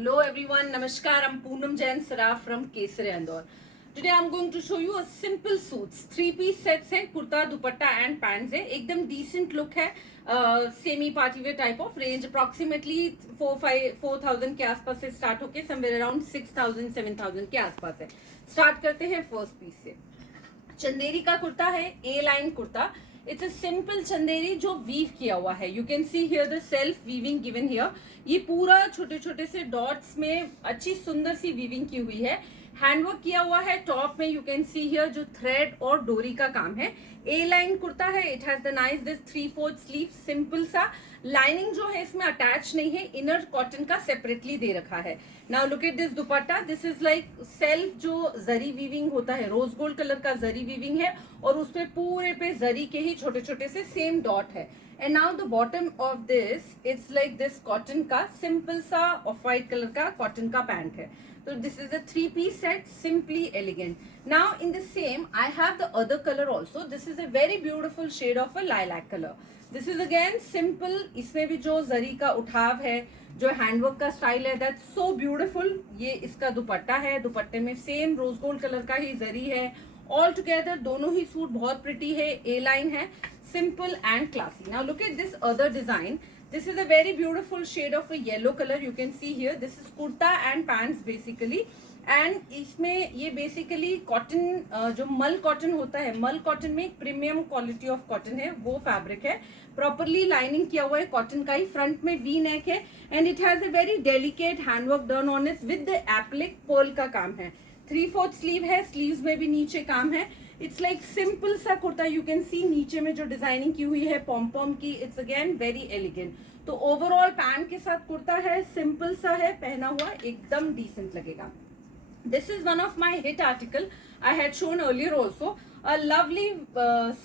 Hello everyone, Namaskar. I'm Poonam Jain Saraf from Kesari Indore. Today I'm going to show you a simple suits. 3-piece sets है, कुर्ता, दुपट्टा and pants है. एकदम decent look है. Semi party wear type of range. Approximately 4,000 के आसपास से start होके somewhere around 6,000 7,000 के आसपास है. Start करते हैं first piece से. चंदेरी का कुर्ता है, A line kurta. It's a simple Chanderi जो वीव किया हुआ है. You can see here the self weaving given here. ये पूरा छोटे छोटे से डॉट्स में अच्छी सुंदर सी वीविंग की हुई है. हैंडवर्क किया हुआ है टॉप में. यू कैन सी हियर जो थ्रेड और डोरी का काम है. ए लाइन कुर्ता है. It has the nice this 3/4 sleeve. Simple सा. लाइनिंग जो है इसमें अटैच नहीं है. इनर कॉटन का सेपरेटली दे रखा है. Now look at this dupatta. This is like self जो जरी वीविंग होता है, रोज गोल्ड कलर का जरी वीविंग है और उसपे पूरे पे जरी के ही छोटे छोटे से सेम डॉट है. And now the bottom of this it's like this cotton का सिंपल सा ऑफ व्हाइट कलर का कॉटन का पैंट है. So this is a 3-piece set, simply elegant. Now in the same, I have the other color also. This is a very beautiful shade of a lilac color. This is again simple. इसमें भी जो जरी का उठाव है, जो handwork का style है, that's so beautiful. ये इसका दुपट्टा है. दुपट्टे में सेम रोज गोल्ड कलर का ही जरी है. All together दोनों ही सूट बहुत प्रिटी है. ए लाइन है. Simple and classy. Now look at this other design. This is a very beautiful shade of a yellow color. You can see here. This is kurta and pants basically. And इसमें ये basically cotton जो मल cotton होता है, मल cotton में एक premium quality of cotton है, वो फैब्रिक है. प्रॉपरली लाइनिंग किया हुआ है कॉटन का ही. फ्रंट में वी नेक है and it has a very delicate handwork done on it with the applique pearl का काम है. 3/4 स्लीव है. स्लीव्स में भी नीचे काम है. इट्स लाइक सिंपल सा कुर्ता. यू कैन सी नीचे में जो डिजाइनिंग की हुई है पॉम पॉम की. It's again very elegant. तो ओवरऑल पैंट के साथ कुर्ता है, सिंपल सा है, पहना हुआ एकदम डिसेंट लगेगा. This is one of my hit article I had shown earlier also. A lovely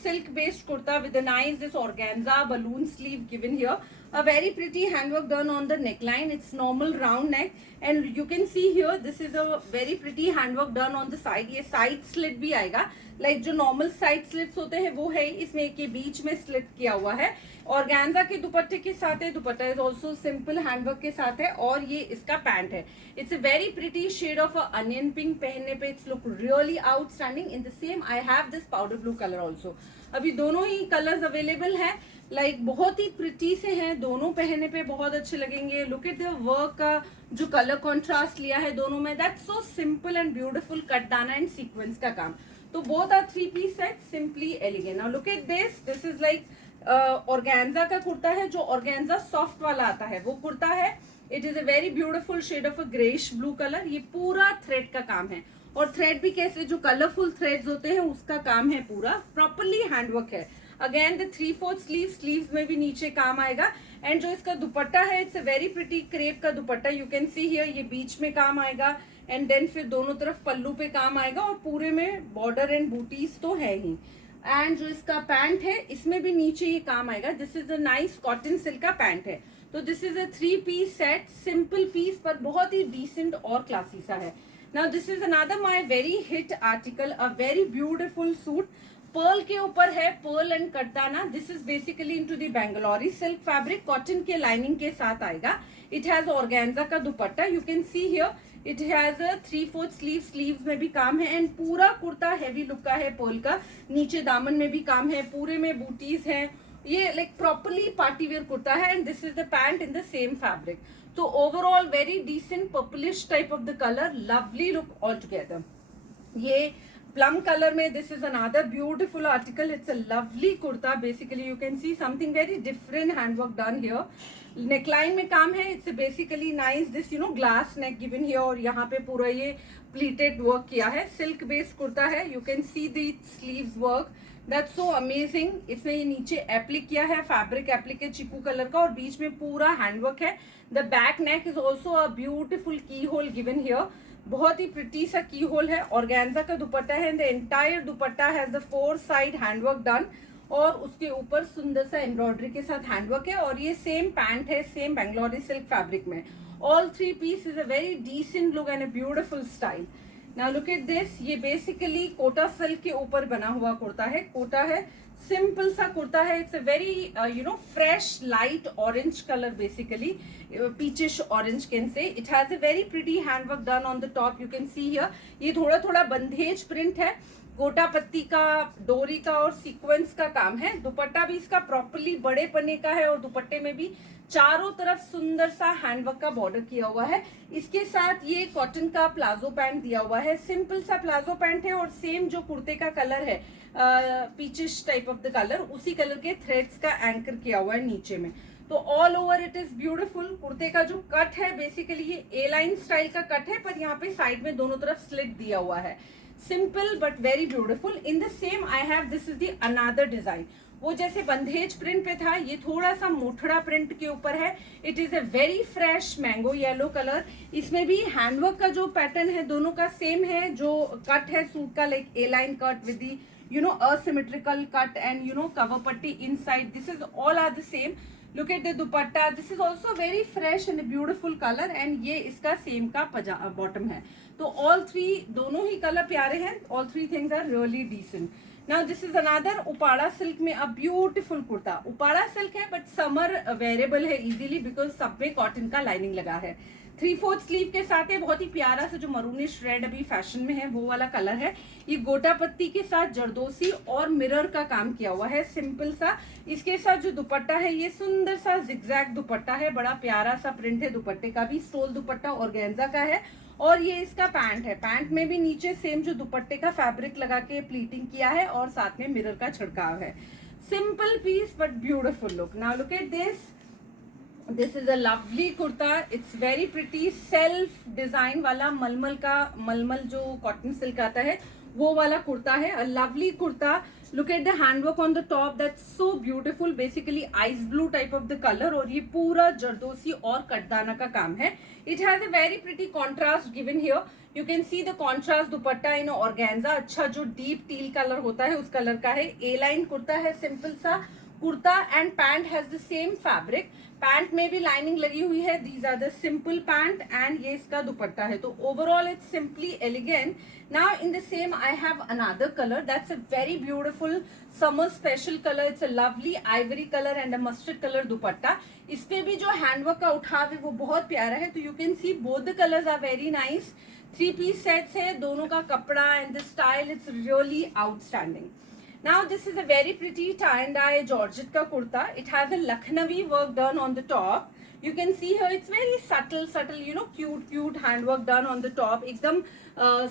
silk based kurta with a nice this organza balloon sleeve given here. A very pretty handwork done on the neckline. It's normal round neck and you can see here this is a very pretty handwork done on the side. ये side slit भी आएगा. Like जो normal side slits होते हैं वो है. इसमें के बीच में slit किया हुआ है. ऑर्गेन्जा के दुपट्टे के साथ है. Dupatta is also simple handwork के साथ है और ये इसका पैंट है. It's a very pretty shade of onion pink. पहनने पे it's look really outstanding. In the same I have this powder blue colour also. अभी दोनों ही कलर्स अवेलेबल है. लाइक बहुत ही प्रिटी से हैं. दोनों पहनने पे बहुत अच्छे लगेंगे. लुक एट द वर्क का जो कलर कॉन्ट्रास्ट लिया है दोनों में. That's so simple and beautiful katdana and sequence का काम. तो both are 3-piece set, simply elegant. Now look at this. This is like organza का कुर्ता है. जो ऑर्गेन्जा सॉफ्ट वाला आता है वो कुर्ता है. It is a very beautiful shade of a greyish blue colour. ये पूरा थ्रेड का काम है और थ्रेड भी कैसे जो कलरफुल थ्रेड्स होते हैं उसका काम है. पूरा प्रॉपरली हैंडवर्क है. Again the 3/4 sleeve. स्लीव्स में भी नीचे काम आएगा. एंड जो इसका दुपट्टा है it's a very pretty crepe का dupatta. You can see here ये बीच में काम आएगा एंड देन फिर दोनों तरफ पल्लू पे काम आएगा और पूरे में बॉर्डर एंड बूटीज तो है ही. एंड जो इसका पैंट है इसमें भी नीचे ये काम आएगा. This is a nice cotton silk का पैंट है. तो this is a 3-piece set, simple piece पर बहुत ही डिसेंट और क्लासी सा है. Now this is another my very hit article. A very beautiful suit. Pearl के ऊपर है, pearl and katdana. This is basically into the Bangalori silk fabric. Cotton के लाइनिंग के साथ आएगा. इट हैज ऑर्गेन्जा का dupatta. You can see here it has a 3/4 sleeve. Sleeves में भी काम है एंड पूरा कुर्ता हैवी लुक का है पर्ल का. नीचे दामन में भी काम है. पूरे में बूटीज हैं. ये like properly party wear kurta है and this is the pant in the same fabric. तो overall very decent purplish type of the colour. Lovely look all together. ये plum color में this is another beautiful article. It's a lovely kurta. Basically you can see something very different handwork done here. neckline में काम है. It's basically nice this glass neck given here और यहाँ पे पूरा ये pleated work किया है. silk based kurta है. You can see the sleeves work. That's so amazing. इसमें ये नीचे एप्लिक किया है. फैब्रिक एप्लिक है चिकू कलर का और बीच में पूरा हैंडवर्क है. The back neck is also a beautiful keyhole given here. बहुत ही प्रिटी सा की होल है. ऑर्गेन्जा का दुपट्टा है. The entire dupatta has the 4 side handwork done और उसके ऊपर सुंदर सा एम्ब्रॉयडरी के साथ हैंडवर्क है और ये सेम पैंट है सेम बेंगलोरी सिल्क फैब्रिक में. All 3-piece is a very decent look and a beautiful style. Now look at this. ये बेसिकली कोटा सिल्क के ऊपर बना हुआ कुर्ता है. कोटा है सिंपल सा कुर्ता है. It's a very fresh light orange colour, basically peachish orange can say. It has a very pretty handwork done on the top. You can see here, ये थोड़ा थोड़ा बंधेज प्रिंट है, गोटा पत्ती का, डोरी का और सीक्वेंस का काम है. दुपट्टा भी इसका प्रॉपरली बड़े पन्ने का है और दुपट्टे में भी चारों तरफ सुंदर सा हैंडवर्क का बॉर्डर किया हुआ है. इसके साथ ये कॉटन का प्लाजो पैंट दिया हुआ है. सिंपल सा प्लाजो पैंट है और सेम जो कुर्ते का कलर है, peachish type of the colour, उसी कलर के थ्रेड्स का एंकर किया हुआ है नीचे में. तो all over it is beautiful. कुर्ते का जो कट है, बेसिकली ये ए लाइन स्टाइल का कट है, पर यहाँ पे साइड में दोनों तरफ स्लिट दिया हुआ है. Simple but very beautiful. In the same I have, this is the another design. वो जैसे बंधेज प्रिंट पे था, ये थोड़ा सा मोठड़ा प्रिंट के ऊपर है. It is a very fresh mango yellow colour. इसमें भी हैंडवर्क का जो पैटर्न है दोनों का सेम है. जो कट है सूट का, like a line cut with the asymmetrical cut and cover patti inside. This is all are the same. Look at the dupatta. This is also very fresh and a beautiful color. And ये इसका same का bottom है. तो all three, दोनों ही colour प्यारे हैं. All three things are really decent. Now this is another Uppada silk में a beautiful kurta. Uppada silk है बट समर वेयरेबल है इजीली, बिकॉज सब में कॉटन का लाइनिंग लगा है. 3/4 स्लीव के साथ है. बहुत ही प्यारा सा जो मरूनिश रेड अभी फैशन में है, वो वाला कलर है. ये गोटा पत्ती के साथ जरदोसी और मिरर का काम किया हुआ है, सिंपल सा. इसके साथ जो दुपट्टा है, ये सुंदर सा जिगजैग दुपट्टा है. बड़ा प्यारा सा प्रिंट है दुपट्टे का भी. स्टोल दुपट्टा ऑर्गेन्जा का है. और ये इसका पैंट है. पैंट में भी नीचे सेम जो दुपट्टे का फैब्रिक लगा के प्लीटिंग किया है और साथ में मिरर का छिड़काव है. Simple piece but beautiful look. Now look at this. This is a lovely kurta. It's very pretty. Self design वाला मलमल जो कॉटन सिल्क आता है, वो वाला कुर्ता है. अ lovely kurta. Look at the handwork on the top, that's so beautiful. Basically ice blue type of the colour. और ये पूरा जरदोसी और कटदाना का काम है. It has a very pretty contrast given here. You can see the contrast dupatta in organza. अच्छा जो deep teal colour होता है उस कलर का है. ए लाइन कुर्ता है, सिंपल सा kurta. And pant has the same fabric. Pant में भी लाइनिंग लगी हुई है. These are the simple pant and ये इसका दुपट्टा है. तो overall it's simply elegant. Now in the same I have another colour. That's a very beautiful summer special colour. It's a lovely ivory colour and a mustard colour dupatta. इस पे भी जो handwork का उठाव है वो बहुत प्यारा है. तो you can see both the colours are very nice. 3-piece sets है. दोनों का कपड़ा and the style, it's really outstanding. Now this is a very pretty tie and dye georgette का kurta. It has a Lucknowi work done on the top. You can see here it's very subtle, cute handwork done on the top. एकदम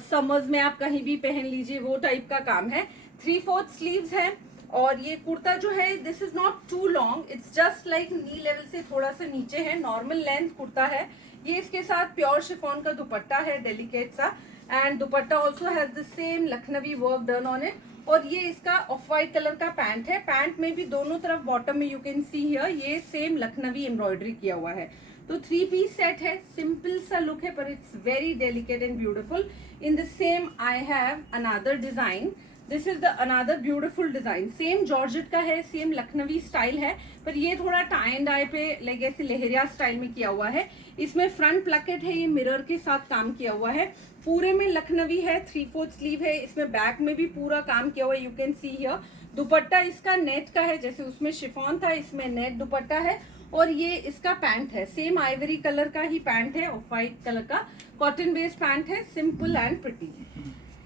summers में आप कहीं भी पहन लीजिए वो type का काम है. 3/4 sleeves है. और ये कुर्ता जो है, this is not too long. It's just like knee level से थोड़ा सा नीचे है. Normal length कुर्ता है. ये इसके साथ प्योर शिफॉन का दुपट्टा है, डेलिकेट सा. And dupatta also has the same Lucknowi work done on it. और ये इसका ऑफ वाइट कलर का पैंट है. पैंट में भी दोनों तरफ बॉटम में यू कैन सी हियर ये सेम लखनवी एम्ब्रॉयडरी किया हुआ है. तो 3-piece सेट है. सिंपल सा लुक है पर it's very delicate and beautiful. In the same I have another design. This is the another beautiful design. Same georgette का है, सेम लखनवी स्टाइल है, पर ये थोड़ा टाई एंड डाई पे लाइक ऐसे लहरिया स्टाइल में किया हुआ है. इसमें फ्रंट प्लकेट है, ये मिरर के साथ काम किया हुआ है. पूरे में लखनवी है. 3/4 स्लीव है. इसमें बैक में भी पूरा काम किया हुआ है. You can see here. दुपट्टा इसका नेट का है, जैसे उसमें शिफॉन था, इसमें नेट दुपट्टा है. और ये इसका पैंट है, सेम आइवरी कलर का ही पैंट है, ऑफ वाइट कलर का कॉटन बेस्ड पैंट है. Simple and pretty.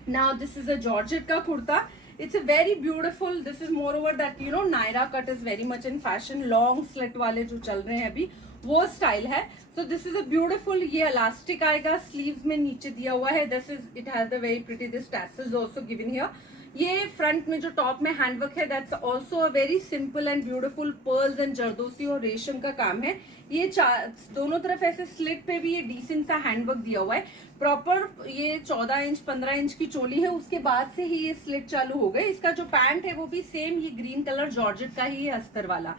Now this is a georgette का kurta. It's a very beautiful. This is moreover that Naira cut is very much in fashion. Long slit वाले जो चल रहे हैं अभी, वो स्टाइल है. So this is a beautiful. ये elastic आएगा, sleeves में नीचे दिया हुआ है. This is, it has the very pretty, this tassels also given here. ये फ्रंट में जो टॉप में हैंडवर्क है, that's also a very simple and beautiful. Pearls and zardozi और रेशम का काम है. ये दोनों तरफ ऐसे स्लिट पे भी ये डिसेंट सा हैंडवर्क दिया हुआ है. प्रॉपर ये 14 इंच 15 इंच की चोली है, उसके बाद से ही ये स्लिट चालू हो गए. इसका जो पैंट है वो भी सेम ये ग्रीन कलर जॉर्जेट का ही है, अस्तर वाला.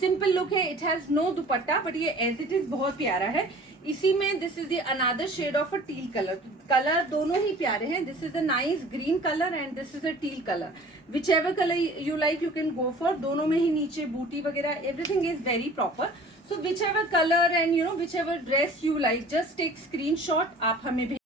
सिंपल लुक है. It has no dupatta but ये एज इट इज बहुत प्यारा है. इसी में this is the another shade of a teal colour. Colour दोनों ही प्यारे हैं. This is a nice green colour and this is a teal colour. Whichever colour you like you can go for. दोनों में ही नीचे बूटी वगैरह everything is very proper. So whichever colour and whichever dress you like, just take screenshot. आप हमें